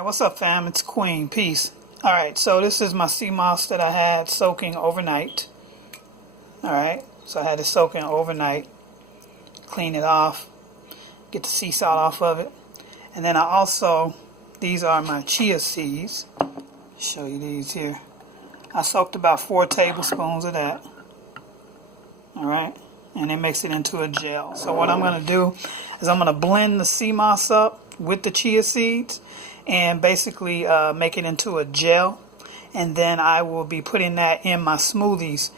Alright, what's up fam? It's Queen. Peace. Alright, so this is my sea moss that I had soaking overnight. Alright, so I had it soaking overnight. Clean it off. Get the sea salt off of it. And then I also, these are my chia seeds. Show you these here. I soaked about 4 tablespoons of that. Alright, and it makes it into a gel. So what I'm going to do is I'm going to blend the sea moss up with the chia seeds and basically make it into a gel, and then I will be putting that in my smoothies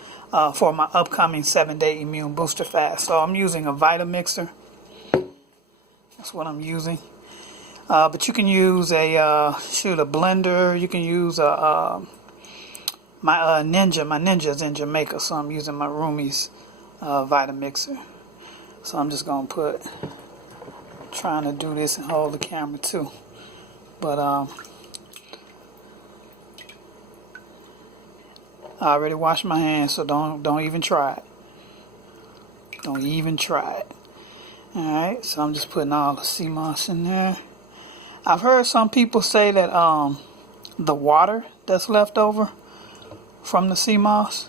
for my upcoming 7-day immune booster fast. So I'm using a Vitamixer. That's what I'm using. But you can use a blender. You can use my Ninja. My Ninja's in Jamaica, so I'm using my roomie's Vitamixer. So I'm just gonna trying to do this and hold the camera too. But I already washed my hands, so don't even try it. Don't even try it. Alright, so I'm just putting all the sea moss in there. I've heard some people say that the water that's left over from the sea moss,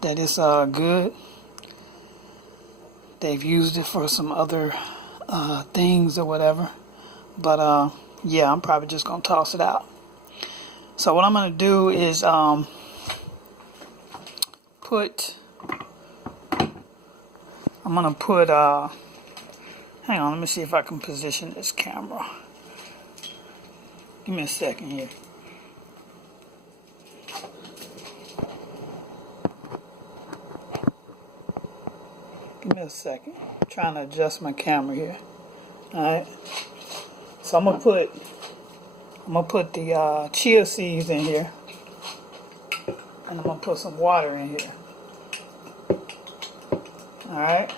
that it's good. They've used it for some other things or whatever. But yeah, I'm probably just gonna toss it out. So what I'm gonna do is put hang on, let me see if I can position this camera. Give me a second here. Give me a second. I'm trying to adjust my camera here. Alright. So I'm gonna put the chia seeds in here, and I'm gonna put some water in here. All right.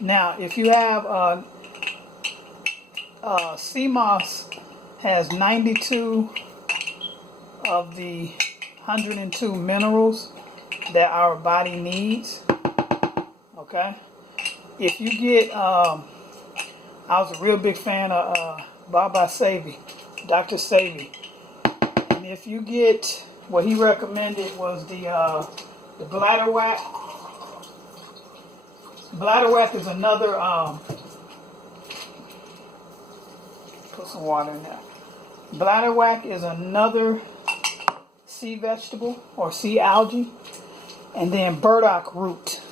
Now, if you have SeaMoss has 92 of the 102 minerals that our body needs. Okay. If you get I was a real big fan of Sebi, Dr. Sebi. And if you get, what he recommended was the bladderwrack. Bladderwrack is another, put some water in there. Bladderwrack is another sea vegetable or sea algae. And then burdock root.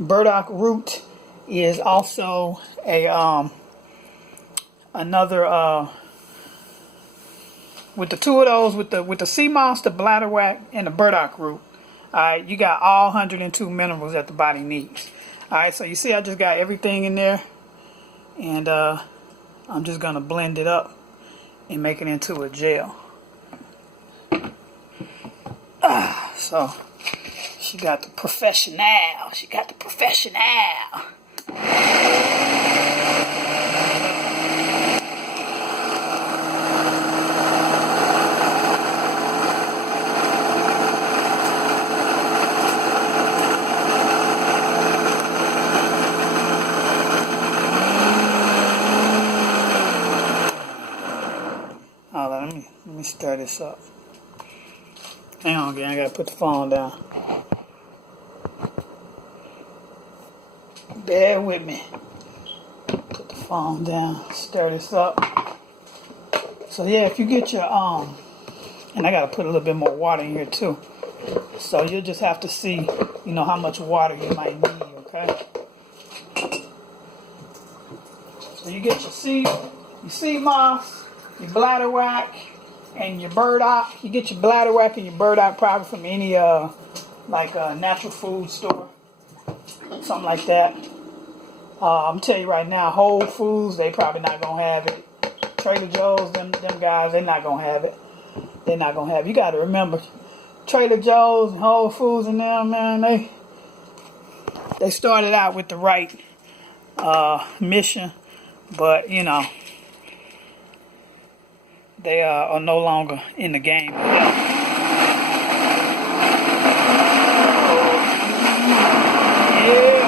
Burdock root is also a another with the two of those, with the sea moss, the bladderwrack, and the burdock root. Alright, you got all 102 minerals that the body needs. Alright, so you see I just got everything in there, and I'm just gonna blend it up and make it into a gel. So she got the professional. She got the professional. Let me stir this up. Hang on again, I gotta put the phone down. Bear with me. Put the phone down, stir this up. So yeah, if you get your and I gotta put a little bit more water in here too. So you'll just have to see, you know, how much water you might need, okay? So you get your sea moss, your bladderwrack, and your burdock. You get your bladderwrack and your burdock probably from any natural food store, something like that. I'm telling you right now, Whole Foods, they probably not gonna have it. Trader Joe's, them guys, they're not gonna have it. They're not gonna have it. You got to remember, Trader Joe's and Whole Foods and them, man, they started out with the right mission, but you know, they are no longer in the game. Yeah.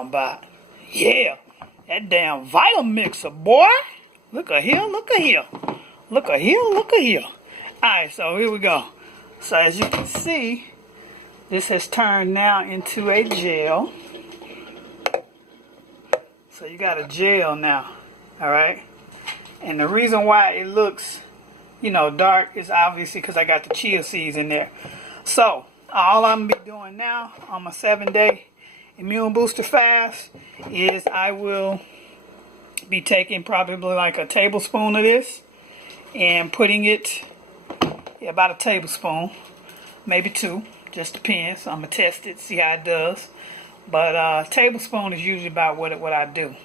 talking about. Yeah, that damn Vital Mixer, boy. Look at here, look at here. Look at here, look at here. Alright, so here we go. So as you can see, this has turned now into a gel. So you got a gel now, alright? And the reason why it looks, you know, dark is obviously because I got the chia seeds in there. So, all I'm going to be doing now on my 7-day immune booster fast is I will be taking probably like a tablespoon of this and putting it, about a tablespoon, maybe 2, just depends. I'm going to test it, see how it does. But a tablespoon is usually about what I do.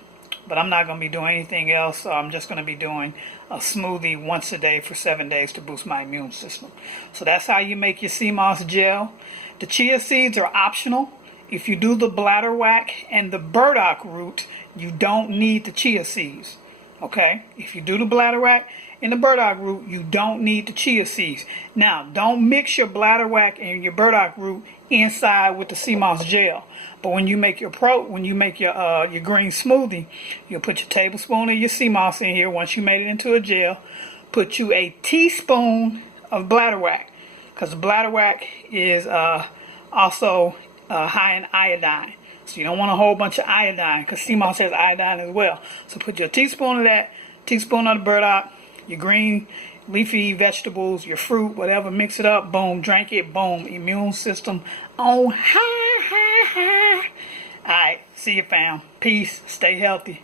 But I'm not going to be doing anything else. So I'm just going to be doing a smoothie once a day for 7 days to boost my immune system. So that's how you make your SeaMoss gel. The chia seeds are optional. If you do the bladderwrack and the burdock root, you don't need the chia seeds. Okay? If you do the bladderwrack and the burdock root, you don't need the chia seeds. Now, don't mix your bladderwrack and your burdock root inside with the SeaMoss gel. But when you make your your green smoothie, you'll put your tablespoon of your SeaMoss in here. Once you made it into a gel, put you a teaspoon of bladderwrack, because the bladderwrack is also high in iodine. So you don't want a whole bunch of iodine, because SeaMoss has iodine as well. So put your teaspoon of that, teaspoon of the burdock, your green leafy vegetables, your fruit, whatever, mix it up, boom, drink it, boom, immune system on high. Alright, see you fam. Peace, stay healthy.